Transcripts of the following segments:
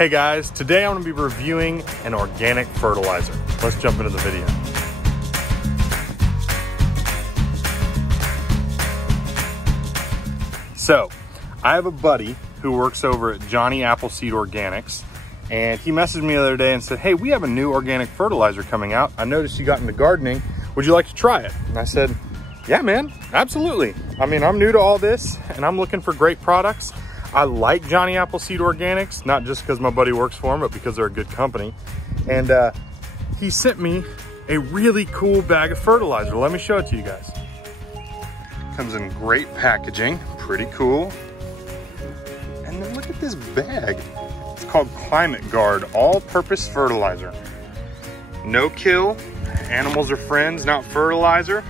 Hey guys, today I'm going to be reviewing an organic fertilizer. Let's jump into the video. So, I have a buddy who works over at Johnny Appleseed Organics, and he messaged me the other day and said, hey, we have a new organic fertilizer coming out. I noticed you got into gardening. Would you like to try it? And I said, yeah, man, absolutely. I mean, I'm new to all this and I'm looking for great products. I like Johnny Appleseed Organics, not just because my buddy works for them, but because they're a good company. And he sent me a really cool bag of fertilizer. Let me show it to you guys. Comes in great packaging, pretty cool. And then look at this bag. It's called Climate Guard All-Purpose Fertilizer. No kill, animals are friends, not fertilizer.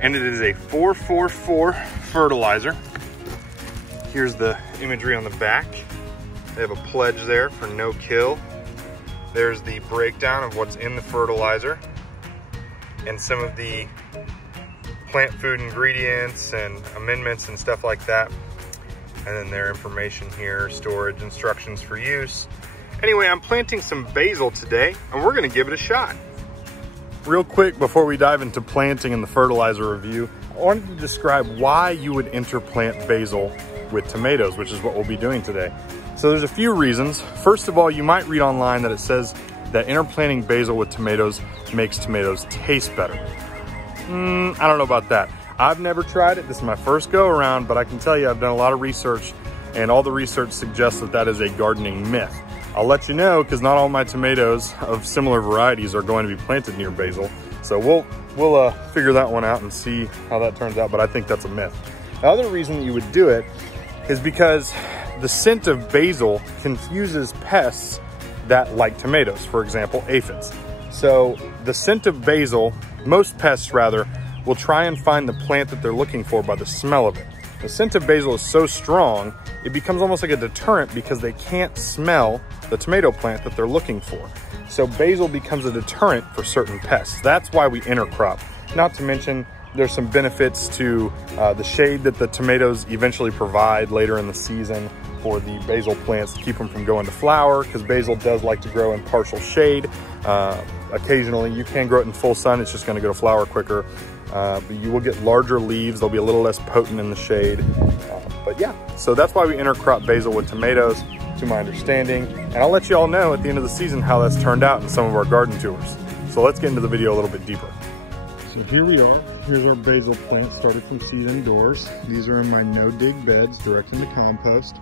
And it is a 444 fertilizer. Here's the imagery on the back. They have a pledge there for no kill. There's the breakdown of what's in the fertilizer and some of the plant food ingredients and amendments and stuff like that. And then their information here, storage instructions for use. Anyway, I'm planting some basil today and we're gonna give it a shot. Real quick, before we dive into planting and the fertilizer review, I wanted to describe why you would interplant basil with tomatoes, which is what we'll be doing today. So there's a few reasons. First of all, you might read online that it says that interplanting basil with tomatoes makes tomatoes taste better. I don't know about that. I've never tried it. This is my first go around, but I can tell you I've done a lot of research and all the research suggests that that is a gardening myth. I'll let you know because not all my tomatoes of similar varieties are going to be planted near basil. So we'll figure that one out and see how that turns out, but I think that's a myth. The other reason that you would do it is because the scent of basil confuses pests that like tomatoes, for example, aphids. So the scent of basil, most pests rather, will try and find the plant that they're looking for by the smell of it. The scent of basil is so strong, it becomes almost like a deterrent because they can't smell the tomato plant that they're looking for. So basil becomes a deterrent for certain pests. That's why we intercrop. Not to mention, there's some benefits to the shade that the tomatoes eventually provide later in the season for the basil plants to keep them from going to flower, because basil does like to grow in partial shade. Occasionally, you can grow it in full sun, it's just gonna go to flower quicker. But you will get larger leaves, they'll be a little less potent in the shade. But yeah, so that's why we intercrop basil with tomatoes, to my understanding. And I'll let you all know at the end of the season how that's turned out in some of our garden tours. So let's get into the video a little bit deeper. So here we are. Here's our basil plant started from seed indoors. These are in my no-dig beds direct into compost.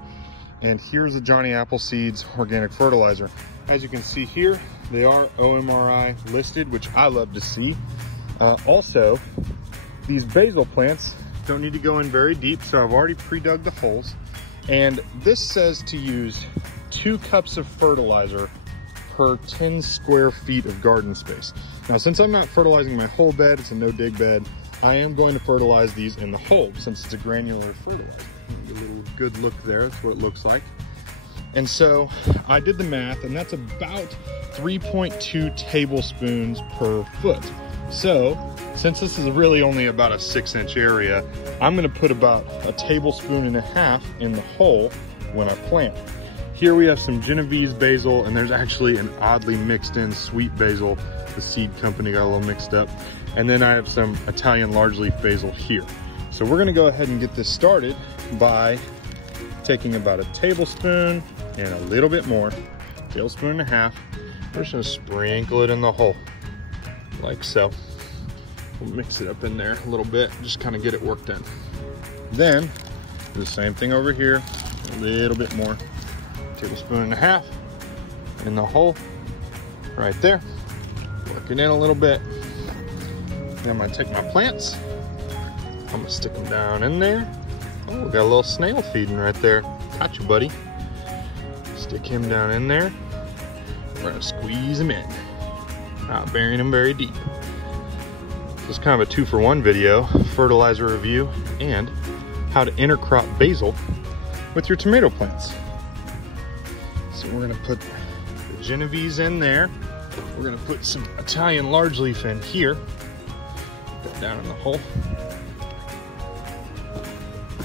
And here's the Johnny Appleseed's organic fertilizer. As you can see here, they are OMRI listed, which I love to see. Also, these basil plants don't need to go in very deep, so I've already pre-dug the holes. And this says to use 2 cups of fertilizer per 10 square feet of garden space. Now, since I'm not fertilizing my whole bed, it's a no-dig bed, I am going to fertilize these in the hole since it's a granular fertilizer. A little good look there, that's what it looks like. And so I did the math, and that's about 3.2 tablespoons per foot. So, since this is really only about a 6-inch area, I'm gonna put about 1.5 tablespoons in the hole when I plant. Here we have some Genovese basil, and there's actually an oddly mixed in sweet basil. The seed company got a little mixed up. And then I have some Italian large-leaf basil here. So we're gonna go ahead and get this started by taking about 1 tablespoon and a little bit more, 1.5 tablespoons. We're just gonna sprinkle it in the hole, like so. We'll mix it up in there a little bit, just kind of get it worked in. Then, do the same thing over here, a little bit more, 1.5 tablespoons in the hole, right there. Work it in a little bit. Then I'm gonna take my plants, I'm gonna stick them down in there. Oh, we got a little snail feeding right there. Got you, buddy. Stick him down in there. We're gonna squeeze him in, not burying him very deep. This is kind of a 2-for-1 video, fertilizer review, and how to intercrop basil with your tomato plants. So we're gonna put the Genovese in there. We're gonna put some Italian large leaf in here. Put that down in the hole.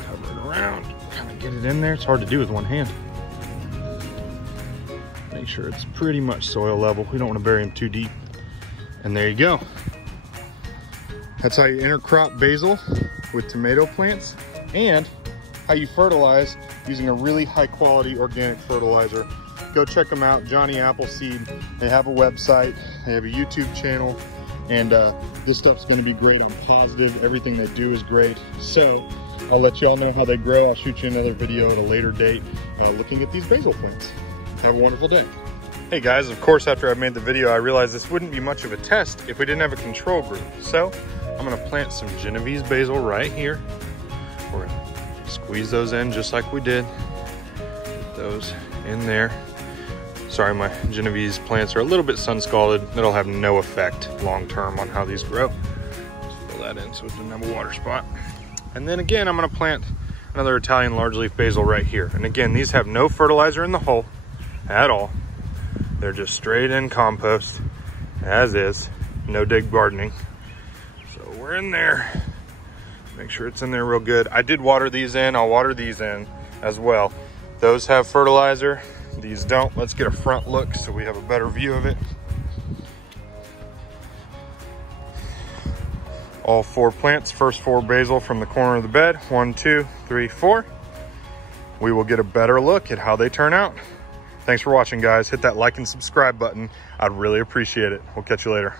Cover it around, kind of get it in there. It's hard to do with one hand. Make sure it's pretty much soil level. We don't want to bury them too deep. And there you go. That's how you intercrop basil with tomato plants, and how you fertilize using a really high quality organic fertilizer. Go check them out, Johnny Appleseed. They have a website, they have a YouTube channel, and this stuff's gonna be great. I'm positive everything they do is great. So I'll let y'all know how they grow. I'll shoot you another video at a later date looking at these basil plants. Have a wonderful day. Hey guys, of course, after I made the video, I realized this wouldn't be much of a test if we didn't have a control group. So I'm gonna plant some Genovese basil right here. We're gonna squeeze those in just like we did. Get those in there. Sorry, my Genovese plants are a little bit sun scalded. It'll have no effect long term on how these grow. Just fill that in so it doesn't have a water spot. And then again, I'm gonna plant another Italian large-leaf basil right here. And again, these have no fertilizer in the hole at all. They're just straight in compost, as is, no dig gardening. So we're in there. Make sure it's in there real good. I did water these in. I'll water these in as well. Those have fertilizer, these don't. Let's get a front look so we have a better view of it. All 4 plants, first 4 basil from the corner of the bed. 1, 2, 3, 4. We will get a better look at how they turn out. Thanks for watching, guys. Hit that like and subscribe button. I'd really appreciate it. We'll catch you later.